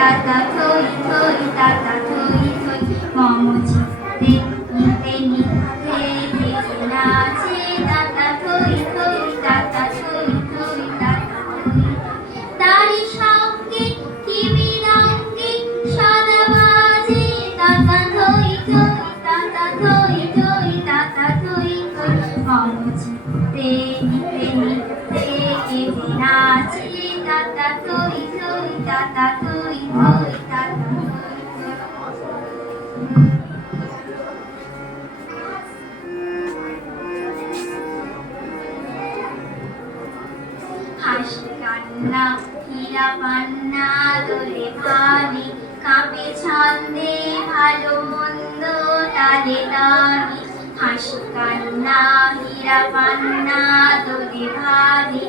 তাতা থই থই তাতা থই থই মম চিত্তে নিতে নিতে ভেসে নাচে তাতা থই থই তাতা থই থই তাতা থই তারি সঙ্গে কি মৃদঙ্গে সদা বাজে তাতা থই থই তাতা থই থই তাতা থই থই মম চিত্তে নিতে নিতে ভেসে নাচে তাতা থই থই তাতা থই থই তাতা হাসি কান্না হীরা পান্না দোলে ভাবি কাঁপে ছন্দে ভালো মন্দ তালে তালি হাসি কান্না হীরা পান্না দোলে ভাবি